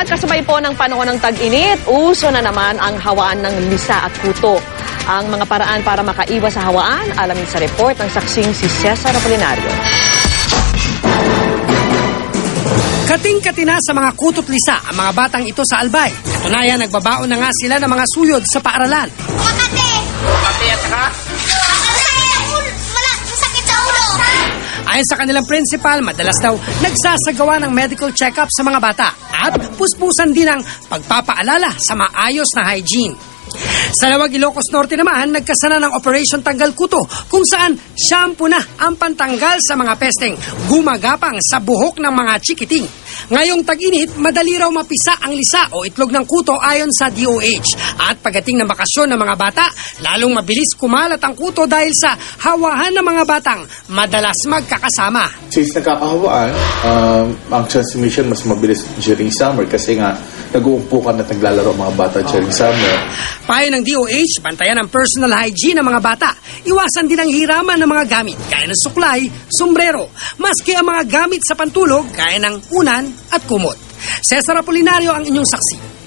At kasabay po ng panahon ng tag-init, uso na naman ang hawaan ng lisa at kuto. Ang mga paraan para makaiwas sa hawaan, alamin sa report ng saksing si Cesar Apolinario. Kating-kati na sa mga kuto't lisa ang mga batang ito sa Albay. Katunayan, nagbabaon na nga sila ng mga suyod sa paaralan. Makati! Makati at saka? Masakit sa ulo! Ayon sa kanilang principal, madalas daw nagsasagawa ng medical check-up sa mga bata at puspusan din ang pagpapaalala sa maayos na hygiene. Sa Lawag, Ilocos Norte naman, nagkasana ng Operation Tanggal Kuto kung saan shampoo na ang pantanggal sa mga pesteng gumagapang sa buhok ng mga chikiting. Ngayong tag-init, madali raw mapisa ang lisa o itlog ng kuto ayon sa DOH. At pagdating ng bakasyon ng mga bata, lalong mabilis kumalat ang kuto dahil sa hawahan ng mga batang madalas magkakasama. Since nagkakahawaan, ang transmission mas mabilis during summer kasi nga nag-uumpukan at naglalaro ang mga bata during summer. Payo ng DOH, bantayan ang personal hygiene ng mga bata. Iwasan din ang hiraman ng mga gamit, gaya ng suklay, sombrero, maski ang mga gamit sa pantulog, gaya ng unan at kumot. Cesar Apolinario ang inyong saksi.